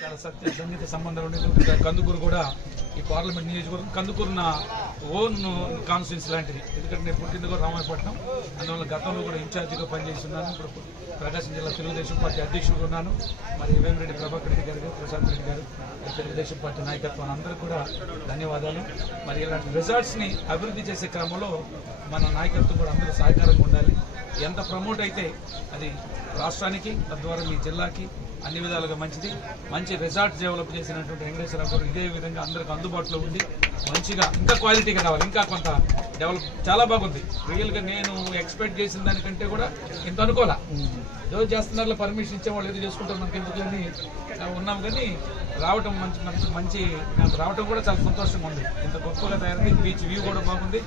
చాలా సన్నిహిత సంబంధం ఉండేది. కందుకూరు కూడా ఈ పార్లమెంట్ నియోజకవర్గం కందుకూరు నా ఓన్ కాన్స్టిట్యూన్సీ లాంటిది. ఎందుకంటే నేను పుట్టింది కూడా రామాయపట్నం, అందువల్ల గతంలో కూడా ఇన్ఛార్జిగా పనిచేస్తున్నాను. ఇప్పుడు ప్రకాశం జిల్లా తెలుగుదేశం పార్టీ అధ్యక్షుడుగా ఉన్నాను. మరి వేమిరెడ్డి ప్రభాకర్ రెడ్డి గారు, ప్రశాంత్ రెడ్డి గారు, తెలుగుదేశం పార్టీ నాయకత్వం అందరూ కూడా ధన్యవాదాలు. మరి ఇలాంటి రిజార్ట్స్ని అభివృద్ధి చేసే క్రమంలో మన నాయకత్వం కూడా అందరూ సహకారంగా ఉండాలి. ఎంత ప్రమోట్ అయితే అది రాష్ట్రానికి, తద్వారా మీ జిల్లాకి అన్ని విధాలుగా మంచిది. మంచి రిజార్ట్ డెవలప్ చేసినటువంటి వెంకటేశ్వరరావు గారు ఇదే విధంగా అందరికి అందుబాటులో ఉండి మంచిగా ఇంకా క్వాలిటీగా రావాలి. ఇంకా కొంత డెవలప్ చాలా బాగుంది. రియల్గా నేను ఎక్స్పెక్ట్ చేసిన దానికంటే కూడా ఇంత అనుకోలే. ఏదో చేస్తున్నారు, పర్మిషన్ ఇచ్చేవాళ్ళు ఏదో చేసుకుంటారు, మనకి ఎందుకని ఉన్నాం. కానీ రావటం మంచి రావటం కూడా చాలా సంతోషంగా ఉంది. ఇంత గొప్పగా తయారైంది. బీచ్ వ్యూ కూడా బాగుంది.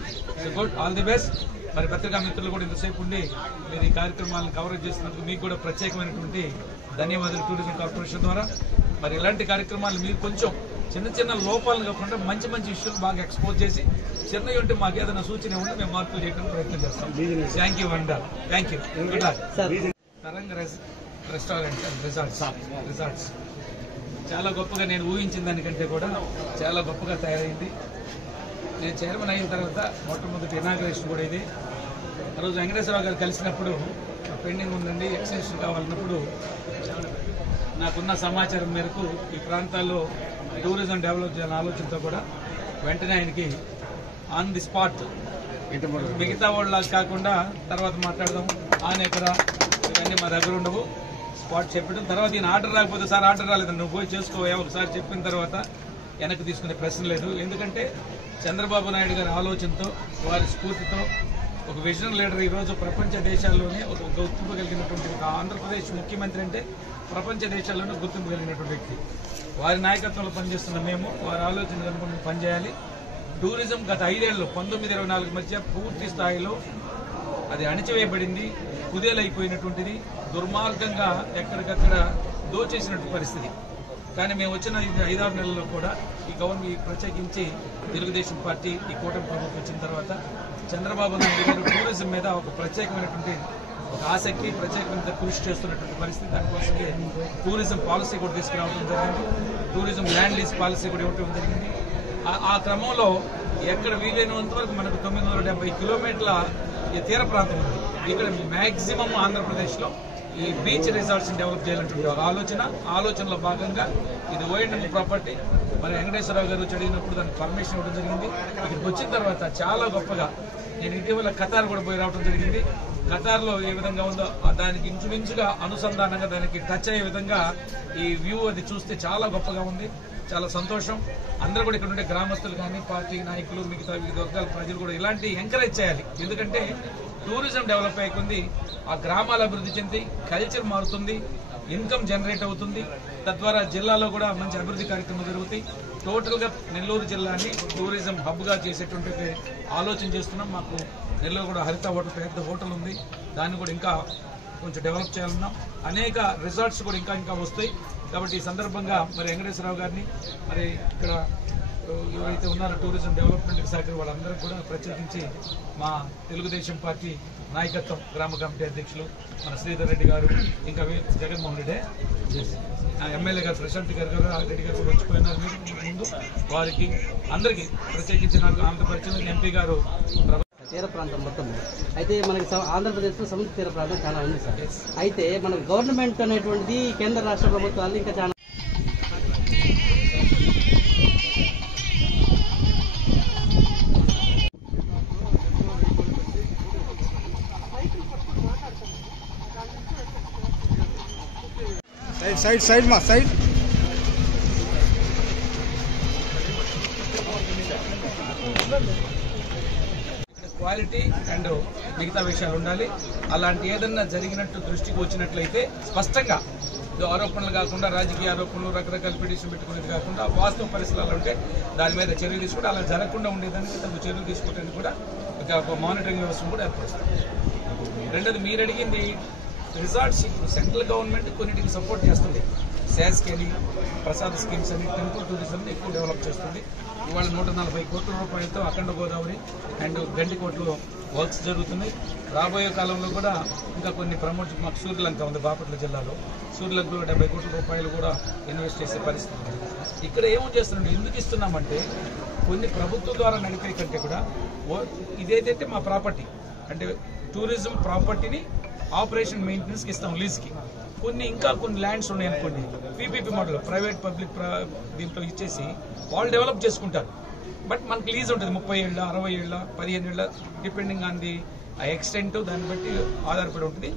Good, all the best. మరి పత్రికా మిత్రులు కూడా ఇంతసేపు ఉండి మీరు ఈ కార్యక్రమాలను కవరేజ్ చేసినందుకు మీకు కూడా ప్రత్యేకమైనటువంటి ధన్యవాదాలు టూరిజం కార్పొరేషన్ ద్వారా. మరి ఇలాంటి కార్యక్రమాలు మీరు కొంచెం చిన్న చిన్న లోపాలు కాకుండా మంచి మంచి విషయాలు బాగా ఎక్స్పోజ్ చేసి చిన్నవి ఉంటే మాకు ఏదైనా సూచన ఉంటే మేము మార్పులు చేయడానికి ప్రయత్నం చేస్తాం. Thank you and thank you. తరంగ రెస్టారెంట్ అండ్ రిసార్ట్స్ చాలా గొప్పగా నేను ఊహించిన దానికంటే కూడా చాలా గొప్పగా తయారైంది. నేను చైర్మన్ అయిన తర్వాత మొట్టమొదటి ఇనాగ్రేషన్ కూడా ఇది. ఆ రోజు వెంకటేశ్వరరావు గారు కలిసినప్పుడు పెండింగ్ ఉందండి, ఎక్స్టెన్షన్ కావాలన్నప్పుడు నాకున్న సమాచారం మేరకు ఈ ప్రాంతాల్లో టూరిజం డెవలప్ చేయాలనే ఆలోచనతో కూడా వెంటనే ఆయనకి ఆన్ ది స్పాట్, మిగతా వాళ్ళ కాకుండా తర్వాత మాట్లాడదాం, ఆన్ ఎకరా ఇవన్నీ మా దగ్గర ఉండవు, స్పాట్ చెప్పడం. తర్వాత ఈయన ఆర్డర్ రాకపోతే సార్ ఆర్డర్ రాలేదండి, నువ్వు పోయి చేసుకోవా ఒకసారి చెప్పిన తర్వాత వెనక్కి తీసుకునే ప్రశ్న లేదు. ఎందుకంటే చంద్రబాబు నాయుడు గారి ఆలోచనతో, వారి స్ఫూర్తితో ఒక విజన్ లీడర్ ఈరోజు ప్రపంచ దేశాల్లోనే ఒక గుర్తింపు కలిగినటువంటి ఒక ఆంధ్రప్రదేశ్ ముఖ్యమంత్రి అంటే ప్రపంచ దేశాల్లోనే గుర్తింపు కలిగినటువంటి వ్యక్తి. వారి నాయకత్వంలో పనిచేస్తున్న మేము వారి ఆలోచన అనుకుంటున్న పనిచేయాలి. టూరిజం గత 5 ఏళ్లలో 19-24 మధ్య పూర్తి స్థాయిలో అది అణిచివేయబడింది, కుదేలైపోయినటువంటిది, దుర్మార్గంగా ఎక్కడికక్కడ దోచేసినటువంటి పరిస్థితి. కానీ మేము వచ్చిన 5-6 నెలల్లో కూడా ఈ గవర్నమెంట్ ప్రత్యేకించి తెలుగుదేశం పార్టీ ఈ కూటమి ప్రభుత్వం వచ్చిన తర్వాత చంద్రబాబు నాయుడు గారు టూరిజం మీద ఒక ప్రత్యేకమైనటువంటి ఒక ఆసక్తి, ప్రత్యేకమైన కృషి చేస్తున్నటువంటి పరిస్థితి. దానికోసమే టూరిజం పాలసీ కూడా తీసుకురావడం జరిగింది. టూరిజం ల్యాండ్ లీజ్ పాలసీ కూడా ఇవ్వడం జరిగింది. ఆ క్రమంలో ఎక్కడ వీలైనంత వరకు మనకు 970 కిలోమీటర్ల తీర ప్రాంతం ఉంది. ఇక్కడ మ్యాక్సిమం ఆంధ్రప్రదేశ్లో ఈ బీచ్ రిసార్ట్స్ డెవలప్ చేయాలంటే ఒక ఆలోచనలో భాగంగా ఇది ఓఎండ్ఎం ప్రాపర్టీ. మరి వెంకటేశ్వరరావు గారు చదివినప్పుడు దానికి పర్మిషన్ ఇవ్వడం జరిగింది. ఇక్కడికి వచ్చిన తర్వాత చాలా గొప్పగా నేను ఇటీవల ఖతార్ కూడా పోయి రావడం జరిగింది. ఖతార్లో ఏ విధంగా ఉందో దానికి ఇంచుమించుగా అనుసంధానంగా దానికి టచ్ అయ్యే విధంగా ఈ వ్యూ అది చూస్తే చాలా గొప్పగా ఉంది. చాలా సంతోషం. అందరూ కూడా ఇక్కడ ఉండే గ్రామస్తులు కానీ, పార్టీ నాయకులు, మిగతా వివిధ వర్గాల ప్రజలు కూడా ఇలాంటి ఎంకరేజ్ చేయాలి. ఎందుకంటే టూరిజం డెవలప్ అయ్యింది, ఆ గ్రామాల అభివృద్ధి చెంది కల్చర్ మారుతుంది, ఇన్కమ్ జనరేట్ అవుతుంది, తద్వారా జిల్లాలో కూడా మంచి అభివృద్ధి కార్యక్రమాలు జరుగుతాయి. టోటల్గా నెల్లూరు జిల్లాని టూరిజం హబ్గా చేసేటువంటి ఆలోచన చేస్తున్నాం. మాకు నెల్లూరు కూడా హరిత హోటల్ పెద్ద హోటల్ ఉంది, దాన్ని కూడా ఇంకా కొంచెం డెవలప్ చేయాలన్నాం. అనేక రిసార్ట్స్ కూడా ఇంకా వస్తాయి. కాబట్టి ఈ సందర్భంగా మరి వెంకటేశ్వరరావు గారిని, మరి ఇక్కడ ఎవరైతే ఉన్నారో టూరిజం డెవలప్మెంట్ శాఖ వాళ్ళందరూ కూడా ప్రత్యేకించి మా తెలుగుదేశం పార్టీ నాయకత్వం, గ్రామ కమిటీ అధ్యక్షులు మన శ్రీధర్ రెడ్డి గారు, ఇంకా జగన్మోహన్ రెడ్డి, ఎమ్మెల్యే గారు ప్రశాంత్ రెడ్డి గారు కూడా వచ్చిపోయినారు ముందు. వారికి అందరికీ ప్రత్యేకించి నాకు ఆంధ్రప్రదేశ్ ఎంపీ గారు తీర ప్రాంతం మొత్తం అయితే మనకి ఆంధ్రప్రదేశ్లో సముద్ర తీర ప్రాంతం చాలా ఉంది సార్. అయితే మనకు గవర్నమెంట్ అనేటువంటిది కేంద్ర రాష్ట్ర ప్రభుత్వాలు ఇంకా చాలా సైడ్ మా సైడ్ క్వాలిటీ అండ్ మిగతా విషయాలు ఉండాలి. అలాంటి ఏదన్నా జరిగినట్టు దృష్టికి వచ్చినట్లయితే స్పష్టంగా ఆరోపణలు కాకుండా, రాజకీయ ఆరోపణలు, రకరకాల పిటిషన్ పెట్టుకునేది కాకుండా వాస్తవ పరిస్థితులు ఉంటే దాని మీద చర్యలు తీసుకుంటే అలా జరగకుండా ఉండేదానికి తగు చర్యలు తీసుకోవడానికి కూడా ఒక మానిటరింగ్ వ్యవస్థను కూడా ఏర్పరుస్తాం. రెండోది మీరు అడిగింది రిసార్ట్స్. సెంట్రల్ గవర్నమెంట్ కొన్నిటికి సపోర్ట్ చేస్తుంది. శాస్కేలి, ప్రసాద్ స్కీమ్స్ అని టెంపుల్ టూరిజంని ఎక్కువ డెవలప్ చేస్తుంది. ఇవాళ 140 కోట్ల రూపాయలతో అఖండ గోదావరి అండ్ గండికోటలో వర్క్స్ జరుగుతున్నాయి. రాబోయే కాలంలో కూడా ఇంకా కొన్ని ప్రమోట్ మాకు సూర్యలంక ఉంది బాపట్ల జిల్లాలో, సూర్యలంకలో 70 కోట్ల రూపాయలు కూడా ఇన్వెస్ట్ చేసే పరిస్థితి ఉంది. ఇక్కడ ఏమో చేస్తున్నాం, ఎందుకు ఇస్తున్నామంటే కొన్ని ప్రభుత్వం ద్వారా నడిపే కంటే కూడా ఇదేదైతే మా ప్రాపర్టీ అంటే టూరిజం ప్రాపర్టీని ఆపరేషన్ మెయింటెనెన్స్కి ఇస్తాం లీజ్కి. ఇంకా కొన్ని ల్యాండ్స్ ఉన్నాయనుకోండి, పీపీపీ మోడల్ ప్రైవేట్ పబ్లిక్ దీంట్లో ఇచ్చేసి వాళ్ళు డెవలప్ చేసుకుంటారు. బట్ మనకి లీజ్ ఉంటుంది 30 ఏళ్ళ 60 ఏళ్ళ 15 ఏళ్ళ డిపెండింగ్ ఆన్ ది ఎక్స్టెంట్, దాన్ని బట్టి ఆధారపడి ఉంటుంది.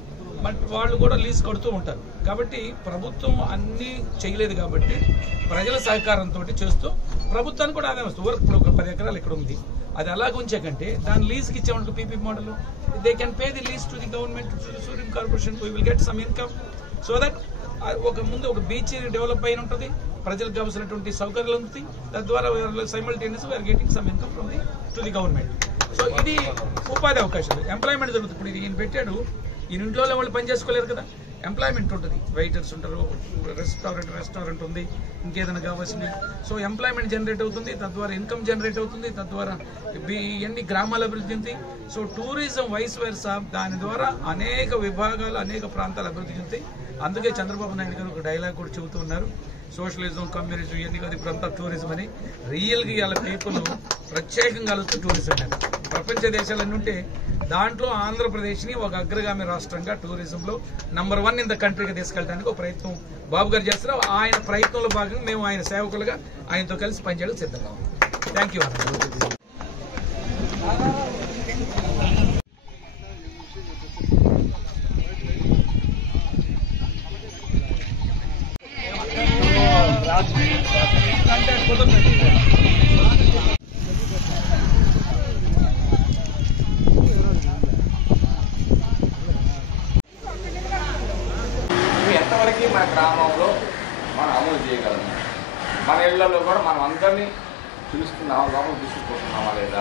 బట్ వాళ్ళు కూడా లీజ్ కడుతూ ఉంటారు. కాబట్టి ప్రభుత్వం అన్నీ చేయలేదు కాబట్టి ప్రజల సహకారంతో చేస్తూ ప్రభుత్వానికి కూడా ఆదాయం వస్తుంది. ఇప్పుడు ఒక 10 ఎకరాలు ఇక్కడ ఉంది, అది అలాగ ఉంచే కంటే దాని లీజ్కి ఇచ్చేవాళ్ళకి PP model they can pay the lease to the government, to the Suryam corporation, we will get some income. So that ముందు ఒక బీచ్ డెవలప్ అయిన ఉంటుంది, ప్రజలకు కావాల్సినటువంటి సౌకర్యాలు ఉంటుంది, తద్వారా simultaneous we are getting some income from the to the government. So ఇది ఉపాధి అవకాశాలు, ఎంప్లాయ్మెంట్ జరుగుతుంది. ఇప్పుడు ఇది ఈయన పెట్టాడు, ఈయన ఇంట్లో వాళ్ళు పని చేసుకోలేరు కదా, ఎంప్లాయ్మెంట్ ఉంటుంది, వెయిటర్స్ ఉంటారు, రెస్టారెంట్ ఉంది, ఇంకేదైనా కావాల్సింది. సో ఎంప్లాయ్మెంట్ జనరేట్ అవుతుంది, తద్వారా ఇన్కమ్ జనరేట్ అవుతుంది, తద్వారా ఇవన్నీ గ్రామాల అభివృద్ధి చెందుతాయి. సో టూరిజం వైస్ వెర్సా దాని ద్వారా అనేక విభాగాలు అనేక ప్రాంతాలు అభివృద్ధి చెందుతాయి. అందుకే చంద్రబాబు నాయుడు గారు ఒక డైలాగ్ కూడా చెబుతూ ఉన్నారు, సోషలిజం కమ్యూనిజం ఇవన్నీ కాదు, ఇప్పుడంతా టూరిజం అని. రియల్గా ఇవాళ పీపుల్ ప్రత్యేకంగా ఆలోచిస్తూ టూరిజం అని. ప్రపంచ దేశాలన్నీ ఉంటే దాంట్లో ఆంధ్రప్రదేశ్ని ఒక అగ్రగామి రాష్ట్రంగా టూరిజంలో నంబర్ 1 ఇన్ ద కంట్రీగా తీసుకెళ్ళడానికి ఒక ప్రయత్నం బాబు గారు చేస్తారు. ఆయన ప్రయత్నంలో భాగంగా మేము ఆయన సేవకులుగా ఆయనతో కలిసి పనిచేయడానికి సిద్ధంగా ఉన్నాం. Thank you. ఎంతవరకు మన గ్రామంలో మనం అమలు చేయగలము, మన ఇళ్లలో కూడా మనం అందరినీ పిలుస్తున్నామా, లోపల తీసుకుపోతున్నామా లేదా?